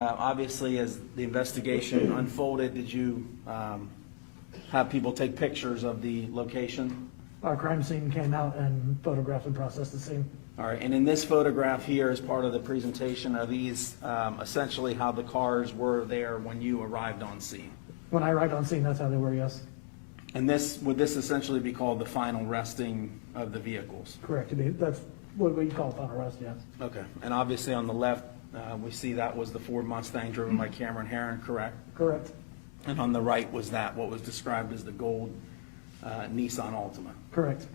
Obviously, as the investigation unfolded, did you have people take pictures of the location? Our crime scene came out and photographed and processed the scene. All right, and in this photograph here, as part of the presentation, are these essentially how the cars were there when you arrived on scene? When I arrived on scene, that's how they were, yes. And would this essentially be called the final resting of the vehicles? Correct. That's what we call final rest, yes. Okay, and obviously on the left, we see that was the Ford Mustang driven by Cameron Herron, correct? Correct. And on the right was that, what was described as the gold Nissan Altima. Correct.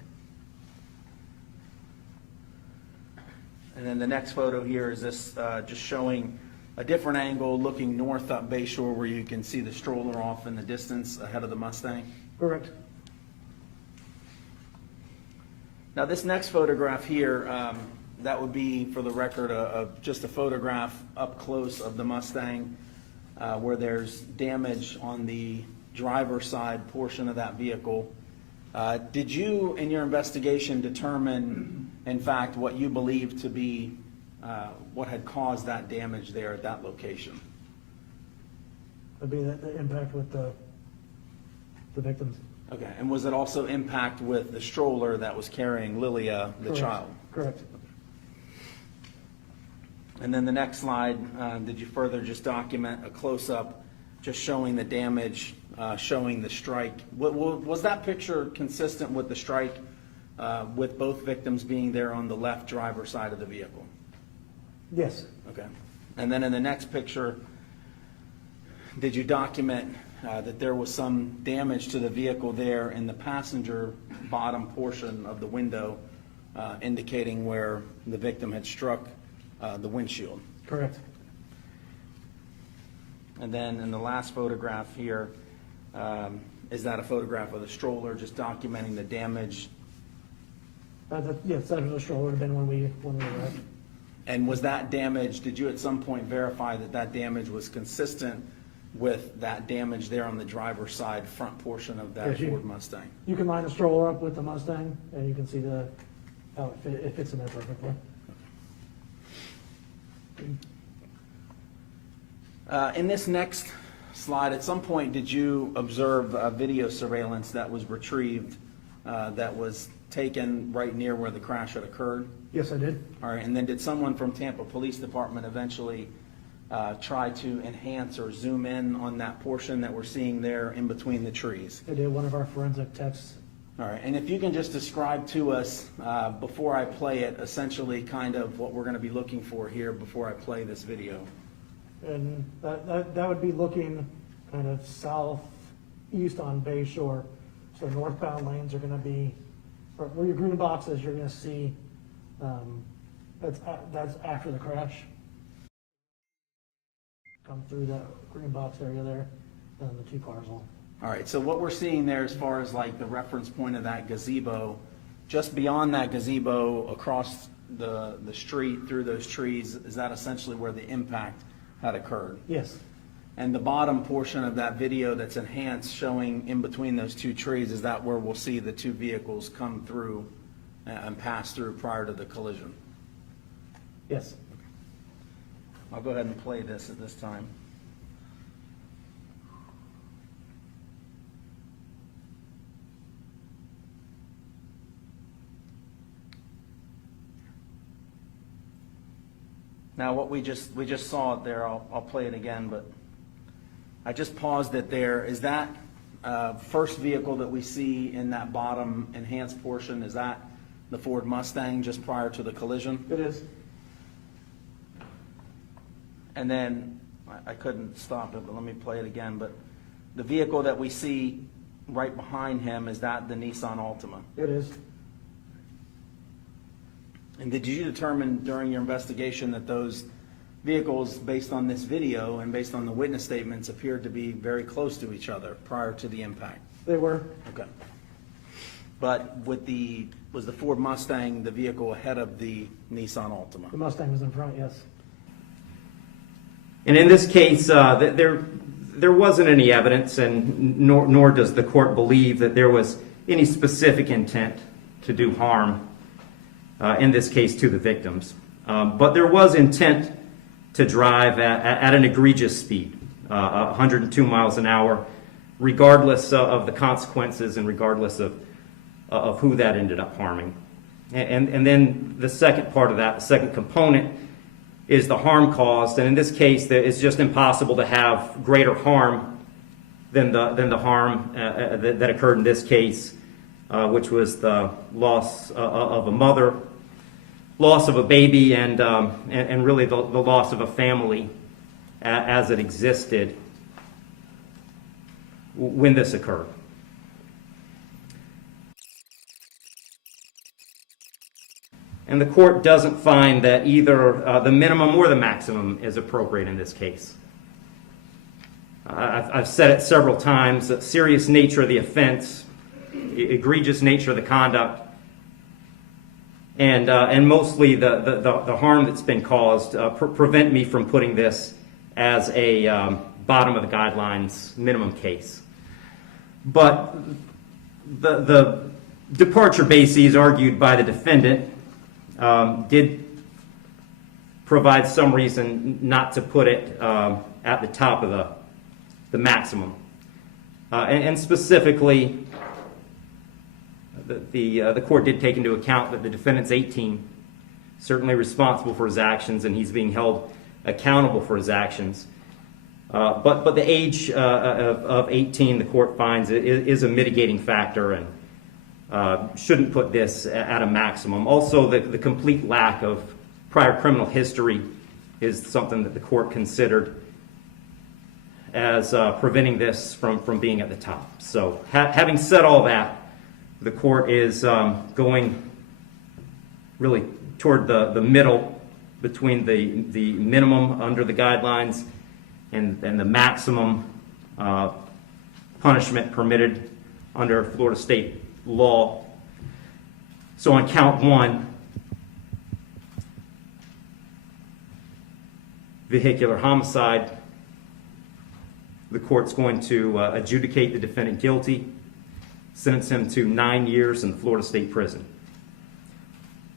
And then the next photo here is this just showing a different angle looking north up Bayshore where you can see the stroller off in the distance ahead of the Mustang. Correct. Now this next photograph here, that would be, for the record, just a photograph up close of the Mustang where there's damage on the driver's side portion of that vehicle. Did you, in your investigation, determine, in fact, what you believe to be what had caused that damage there at that location? Would be the impact with the victims. Okay, and was it also impact with the stroller that was carrying Lilia, the Correct. child? Correct. And then the next slide, did you further just document a close-up just showing the damage, showing the strike? Was that picture consistent with the strike with both victims being there on the left driver's side of the vehicle? Yes. Okay. And then in the next picture, did you document that there was some damage to the vehicle there in the passenger bottom portion of the window, indicating where the victim had struck the windshield? Correct. And then in the last photograph here, is that a photograph of the stroller, just documenting the damage? Yes, that was a stroller would have been when we arrived. And was that damage, did you at some point verify that that damage was consistent with that damage there on the driver's side front portion of that Yes, Ford Mustang? You can line the stroller up with the Mustang, and you can see how it fits in there perfectly. In this next slide, at some point, did you observe video surveillance that was retrieved that was taken right near where the crash had occurred? Yes, I did. All right, and then did someone from Tampa Police Department eventually try to enhance or zoom in on that portion that we're seeing there in between the trees? I did. One of our forensic techs. All right, and if you can just describe to us, before I play it, essentially kind of what we're going to be looking for here before I play this video. And that would be looking kind of southeast on Bayshore. So northbound lanes are going to be, where your green boxes, you're going to see, that's after the crash. Come through that green box area there, and the two cars will. All right, so what we're seeing there as far as like the reference point of that gazebo, just beyond that gazebo across the street through those trees, is that essentially where the impact had occurred? Yes. And the bottom portion of that video that's enhanced showing in between those two trees, is that where we'll see the two vehicles come through and pass through prior to the collision? Yes. I'll go ahead and play this at this time. Now what we just saw it there, I'll play it again, but I just paused it there. Is that first vehicle that we see in that bottom enhanced portion, is that the Ford Mustang just prior to the collision? It is. And then, I couldn't stop it, but let me play it again, but the vehicle that we see right behind him, is that the Nissan Altima? It is. And did you determine during your investigation that those vehicles, based on this video and based on the witness statements, appeared to be very close to each other prior to the impact? They were. Okay. But was the Ford Mustang the vehicle ahead of the Nissan Altima? The Mustang was in front, yes. And in this case, there wasn't any evidence, and nor does the court believe that there was any specific intent to do harm, in this case, to the victims. But there was intent to drive at an egregious speed, 102 miles an hour, regardless of the consequences and regardless of who that ended up harming. And then the second part of that, the second component, is the harm caused. And in this case, it's just impossible to have greater harm than the harm that occurred in this case, which was the loss of a mother, loss of a baby, and really the loss of a family as it existed when this occurred. And the court doesn't find that either the minimum or the maximum is appropriate in this case. I've said it several times, the serious nature of the offense, egregious nature of the conduct, and mostly the harm that's been caused prevent me from putting this as a bottom of the guidelines minimum case. But the departure bases argued by the defendant did provide some reason not to put it at the top of the maximum. And specifically, the court did take into account that the defendant's 18, certainly responsible for his actions, and he's being held accountable for his actions. But the age of 18, the court finds, is a mitigating factor and shouldn't put this at a maximum. Also, the complete lack of prior criminal history is something that the court considered as preventing this from being at the top. So having said all that, the court is going really toward the middle between the minimum under the guidelines and the maximum punishment permitted under Florida state law. So on count one, vehicular homicide, the court's going to adjudicate the defendant guilty, sentence him to 9 years in the Florida State Prison.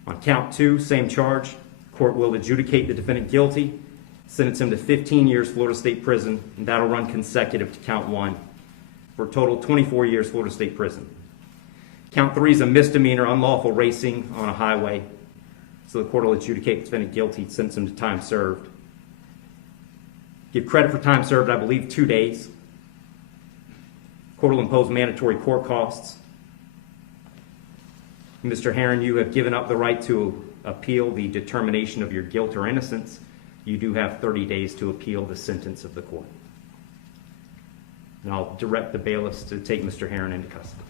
On count two, same charge, court will adjudicate the defendant guilty, sentence him to 15 years Florida State Prison, and that'll run consecutive to count one for a total of 24 years Florida State Prison. Count three is a misdemeanor, unlawful racing on a highway, so the court will adjudicate the defendant guilty, sentence him to time served. Give credit for time served, I believe, 2 days. Court will impose mandatory court costs. Mr. Herron, you have given up the right to appeal the determination of your guilt or innocence. You do have 30 days to appeal the sentence of the court. And I'll direct the bailiffs to take Mr. Herron into custody.